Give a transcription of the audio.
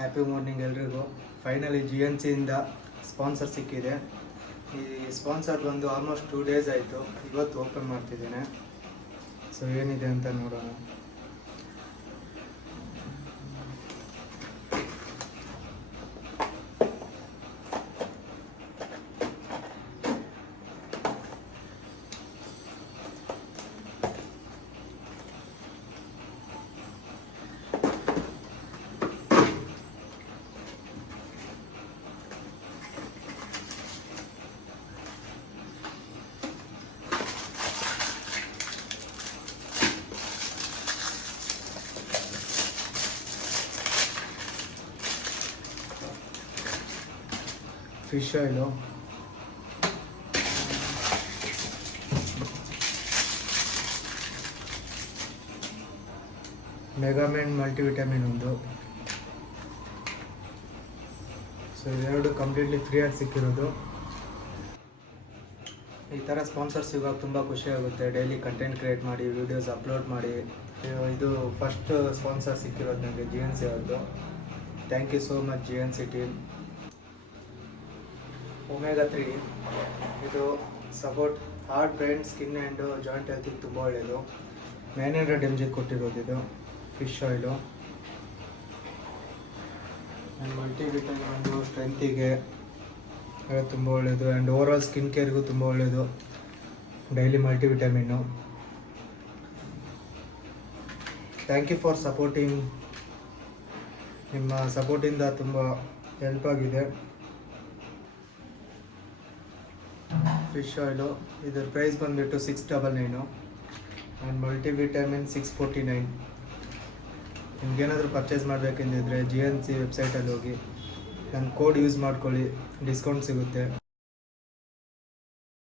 Happy morning ಎಲ್ರಿಗೂ. Finally GNCಯಿಂದ sponsor ಸಿಕ್ಕಿದೆ. ಈ ಸ್ಪಾನ್ಸರ್ ಬಂದು ಆಲ್ಮೋಸ್ಟ್ 2 days ಆಯಿತು. ಇವತ್ತು ಓಪನ್ ಮಾಡ್ತಿದ್ದೇನೆ. ಸೊ ಏನಿದೆ ಅಂತ ನೋಡೋಣ. ಫಿಶ್ ಆಯಿಲು, ಮೆಗಾಮೆನ್ ಮಲ್ಟಿವಿಟಮಿನ್ ಒಂದು. ಸೊ ಇವೆರಡು ಕಂಪ್ಲೀಟ್ಲಿ ಫ್ರೀಯಾಗಿ ಸಿಕ್ಕಿರೋದು. ಈ ಥರ ಸ್ಪಾನ್ಸರ್ ಸಿಗೋದು ತುಂಬ ಖುಷಿ ಆಗುತ್ತೆ. ಡೈಲಿ ಕಂಟೆಂಟ್ ಕ್ರಿಯೇಟ್ ಮಾಡಿ, ವೀಡಿಯೋಸ್ ಅಪ್ಲೋಡ್ ಮಾಡಿ. ಇದು ಫಸ್ಟ್ ಸ್ಪಾನ್ಸರ್ ಸಿಕ್ಕಿರೋದು ನನಗೆ GNC ಅವ್ರದ್ದು. Thank you so much GNC team. Omega 3 ಇದು support heart, brain, skin and joint ಹೆಲ್ತಿಗೆ ತುಂಬ ಒಳ್ಳೆಯದು. 900 mg ಕೊಟ್ಟಿರೋದು ಇದು. ಫಿಶ್ ಆಯಿಲು ಆ್ಯಂಡ್ ಮಲ್ಟಿವಿಟಮಿನ್ ಒಂದು ಸ್ಟ್ರೆಂತಿಗೆ ತುಂಬ ಒಳ್ಳೆಯದು. ಆ್ಯಂಡ್ ಓವರಾಲ್ ಸ್ಕಿನ್ ಕೇರ್ಗೂ ತುಂಬ ಒಳ್ಳೆಯದು daily multivitamin. Thank you for supporting. ನಿಮ್ಮ ಸಪೋರ್ಟಿಂದ ತುಂಬ ಹೆಲ್ಪ್ ಆಗಿದೆ. ಫಿಶ್ ಆಯಿಲು ಇದರ ಪ್ರೈಸ್ ಬಂದುಬಿಟ್ಟು 699 ಆ್ಯಂಡ್ ಮಲ್ಟಿವಿಟಮಿನ್ 649. ನಿಮ್ಗೇನಾದರೂ ಪರ್ಚೇಸ್ ಮಾಡಬೇಕೆಂದಿದ್ರೆ GNC ವೆಬ್ಸೈಟಲ್ಲಿ ಹೋಗಿ ನನ್ನ ಕೋಡ್ ಯೂಸ್ ಮಾಡ್ಕೊಳ್ಳಿ, ಡಿಸ್ಕೌಂಟ್ ಸಿಗುತ್ತೆ.